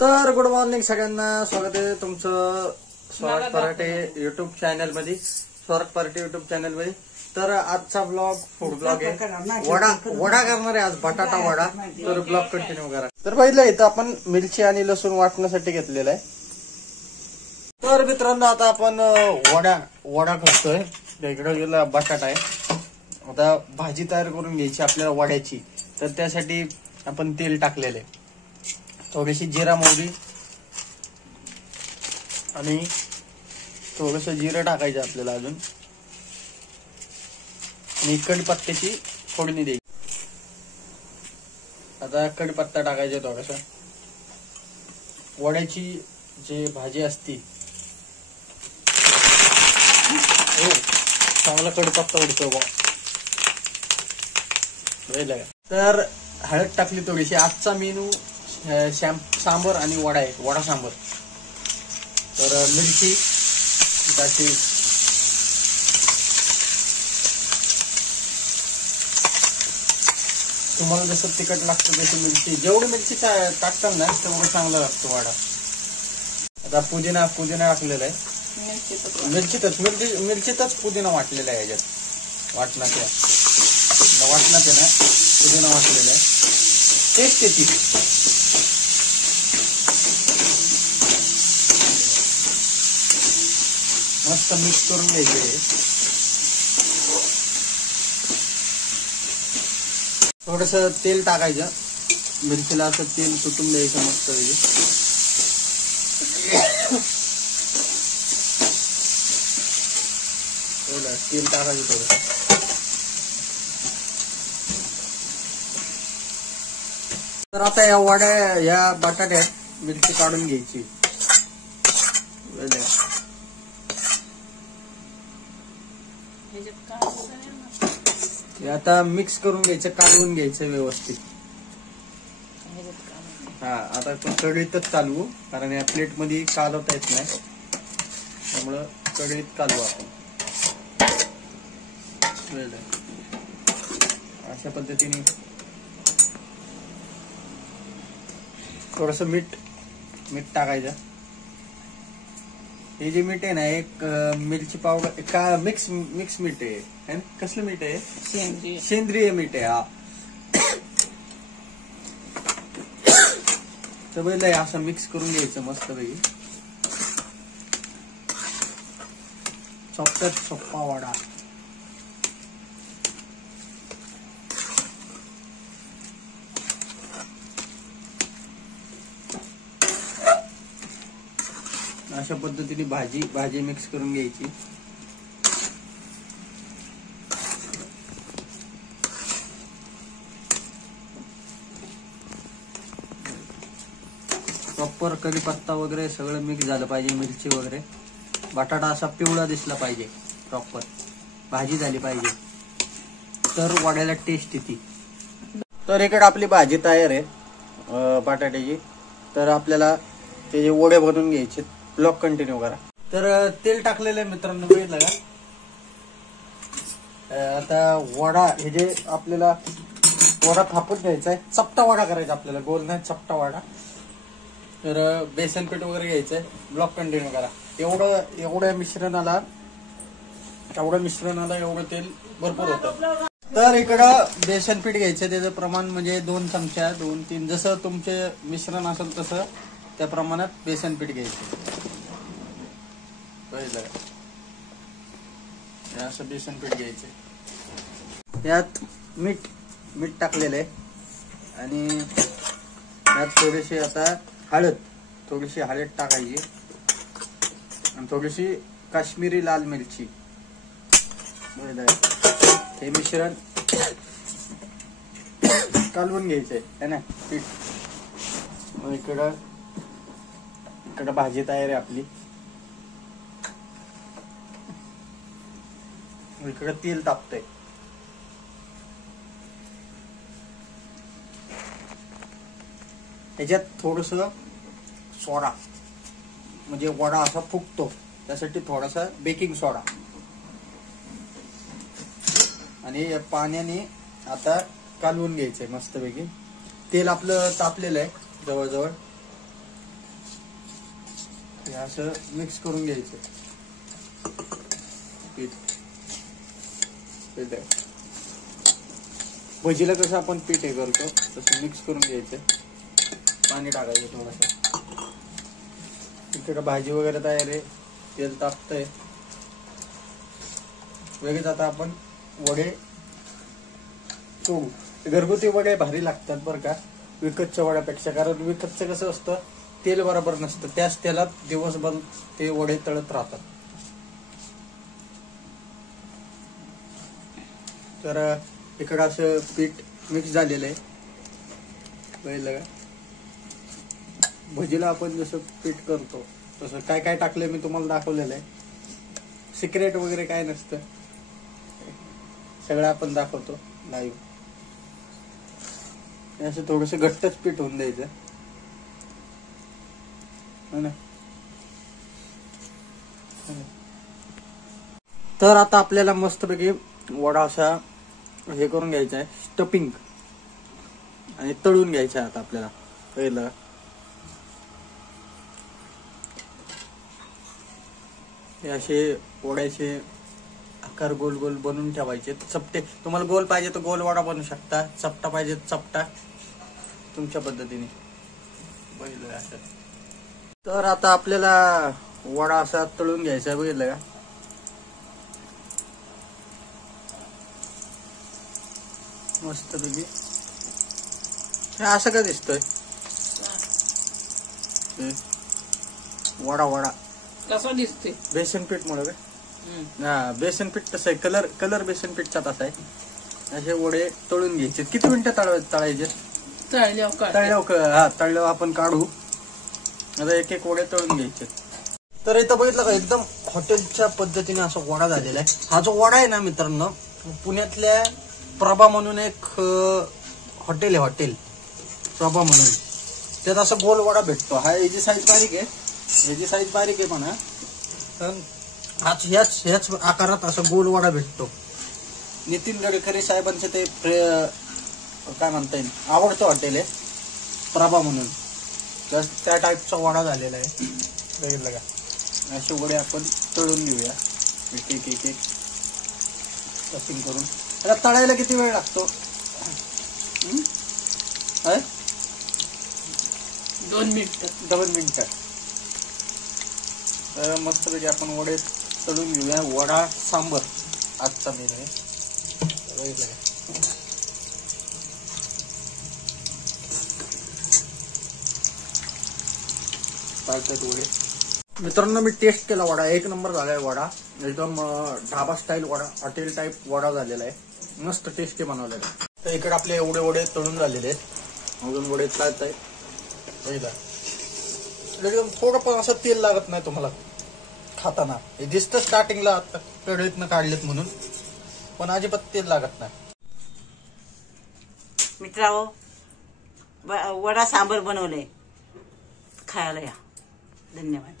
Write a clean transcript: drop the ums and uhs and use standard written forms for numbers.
तर good morning सगळ्यांना, स्वागत आहे तुमचं स्वराज पराठे युट्यूब चॅनल मध्ये. स्वराज पराठे युट्यूब चॅनल मध्ये. तर आजचा ब्लॉग फूड ब्लॉग आहे. वडा करणार आहे आज, बटाटा वडा. तर ब्लॉग कंटिन्यू करा. तर पहिलं इथं आपण मिरची आणि लसूण वाटण्यासाठी घेतलेला आहे. तर मित्रांनो आता आपण वडा करतोय. इकडे गेला बटाटा आहे. आता भाजी तयार करून घ्यायची आपल्याला वड्याची. तर त्यासाठी आपण तेल टाकलेले, थोडीशी जिरा मोहरी आणि थोडस जिरं टाकायचं आपल्याला अजून, आणि कढीपत्त्याची फोडणी द्यायची. आता कढीपत्ता टाकायचा थोडासा. वड्याची जी भाजी असती, चांगला कढीपत्ता उडतो बा. तर हळद टाकली थोडीशी. आजचा मेनू सांबर आणि वडा आहे, वडा सांबर. तर मिरची टाकली, तुम्हाला जसं तिखट लागतं तशी मिरची, जेवढी मिरची टाकताल ना तेवढं चांगला लागतो वडा. आता पुदिना टाकलेला आहे. मिरचीतच पुदिना वाटलेला आहे. याच्यात वाटणात आहे ना, पुदिना वाटलेला आहे. टेस्ट येते. मस्त मिक्स करून घ्यायचे. थोडस तेल टाकायचं, मिरचीला असं तेल सुटून द्यायचं मस्त. तेल टाकायचं थोडं. तर आता या बटाट्यात मिरची काढून घ्यायची. आता मिक्स करून घ्यायचं, काढून घ्यायचं व्यवस्थित. हा, आता कढईतच चालवू, कारण या प्लेट मध्ये कालवता येत नाही, त्यामुळं कढईत कालवू आपण. अशा पद्धतीने थोडस मीठ टाकायचं. हे जे मीठ आहे ना, एक मिरची पावडर का मिक्स मीठ आहे. कसलं मीठ आहे? सेंद्रिय मीठ आहे. हा, तर पहिलं असं मिक्स करून घ्यायचं मस्त पैकी. सोप्पा वडा. अशा पद्धतीने भाजी मिक्स करून घ्यायची. प्रॉपर कढीपत्ता वगैरे सगळं मिक्स झालं पाहिजे. मिरची वगैरे, बटाटा असा पिवळा दिसला पाहिजे. प्रॉपर भाजी झाली पाहिजे, तर वड्याला टेस्ट येते. तर इकडे आपली भाजी तयार आहे बटाट्याची. तर आपल्याला ते वडे बनवून घ्यायचे. ब्लॉग कंटिन्यू करा. तर तेल टाकलेलं आहे मित्रांनो, बघितलं का? आता वडा, हे जे आपल्याला वडा थापून घ्यायचा आहे. चपटा वडा करायचा आपल्याला, गोल नाही, चपटा वडा. तर बेसन पीठ वगैरे घ्यायचंय. ब्लॉग कंटिन्यू करा. एवढ्या मिश्रणाला एवढं तेल भरपूर होतं. तर इकडं बेसन पीठ घ्यायचं. त्याचं प्रमाण म्हणजे 2 चमचा, 2-3 जसं तुमचे मिश्रण असेल तसं त्या प्रमाणात बेसन पीठ घ्यायचं. असं बेसन पीठ घ्यायचं. यात मीठ टाकलेलं आहे, आणि यात थोडीशी आता थोडीशी हळद टाकायची, आणि थोडीशी काश्मीरी लाल मिरची. हे मिश्रण कालवून घ्यायचंय है ना पीठ. मग इकडं भाजी तयार आहे आपली. इकडं तेल तापतंय. त्याच्यात थोडस सोडा, म्हणजे वडा असा फुगतो, त्यासाठी थोडासा बेकिंग सोडा. आणि या पाण्याने आता कालवून घ्यायचंय मस्तपैकी. तेल आपलं तापलेलं आहे जवळजवळ. हे असं मिक्स करून घ्यायचं पीठ. भजीला कसं आपण पीठ हे करतो तसं मिक्स करून घ्यायचं. पाणी टाकायचं थोडंसं. इकडे भाजी वगैरे तयार आहे. तेल तापतंय लगेच. आता आपण वडे सोडू. घरगुती वडे भारी लागतात बरं का विकतच्या वड्यापेक्षा. कारण विकतचं कसं असतं तेल बरोबर नसतं. त्याच तेलात दिवसभर ते वडे तळत राहतात. तर इकडं असं पीठ मिक्स झालेलं आहे. पहिलं का भजीला आपण जसं पीठ करतो तसं काय काय टाकलंय मी तुम्हाला दाखवलेलं आहे. सिक्रेट वगैरे काय नसतं. सगळं आपण दाखवतो लाईव्ह. असं थोडंसं घट्टच पीठ होऊन द्यायचं हो ना. तर आता आपल्याला मस्तपैकी वडा असा हे करून घ्यायचा आहे. स्टफिंग आणि तळून घ्यायचं आहे आता आपल्याला. पहिलं हे असे वड्याचे आकार गोल गोल बनवून ठेवायचे. चपटे तुम्हाला गोल पाहिजे तर गोल वडा बनवू शकता. चपटा पाहिजे चपटा तुमच्या पद्धतीने. बघितलं असं. तर आता आपल्याला वडा असा तळून घ्यायचा. बघितलं का मस्त पैकी. असं का दिसतोय वडा वडा कसा दिसतोय? बेसन पीठ मुळे का. हा बेसन पीठ तसं आहे. कलर बेसन पीठचा तसा आहे. असे वडे तळून घ्यायचे. किती मिनिटं तळायचे? तळल्यावर आपण काढू. आता एक एक वडे तळून घ्यायचे. तर इथं बघितलं का एकदम हॉटेलच्या पद्धतीने असा वडा झालेला आहे. हा जो वडा आहे ना मित्रांनो पुण्यातल्या प्रभा म्हणून एक हॉटेल आहे. हॉटेल प्रभा म्हणून त्यात असा गोल वडा भेटतो. हा याची साईज बारीक आहे. याची साईज बारीक आहे म्हणा. ह्याच आकारात असा गोल वडा भेटतो. नितीन गडकरी साहेबांचे ते काय म्हणता येईल आवडतं हॉटेल आहे प्रभा म्हणून. त्या टाईपचा वडा झालेला आहे. बघितलं का असे वडे आपण तळून घेऊया एक एक एक एक स्टफिंग करून. त्याला तळायला किती वेळ लागतो? 2 मिनिटं. 2 मिनिटं. तर मस्तपैकी आपण वडे तळून घेऊया. वडा सांबर आजचा मेनू आहे. बघितलं का वडे. मित्रांनो मी टेस्ट केला वडा. 1 नंबर झालाय वडा. एकदम dhaba style vada hotel type vada झालेला आहे. मस्त टेस्टी बनवलेला आहे. तर इकडे आपले एवढे वडे तळून झालेले आहेत. अजून वडे तळत आहे. एकदम थोडं पण असं तेल लागत नाही तुम्हाला खाताना. हे दिसतं स्टार्टिंगला आता कढईतनं काढलेत म्हणून पण अजिबात तेल लागत नाही. मित्रांनो वडा सांबर बनवलंय खायला या. धन्यवाद.